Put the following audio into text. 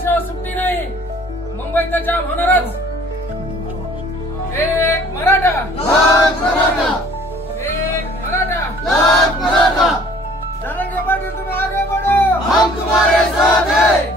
केल्याशिवाय सुट्टी नाही. मुंबईचा जाम होणारच. एक मराठा, लाख मराठा, एक मराठा, लाख मराठा. जरंगे पाटील तुम्ही आगे बढ़ो, हम तुम्हारे साथ हैं.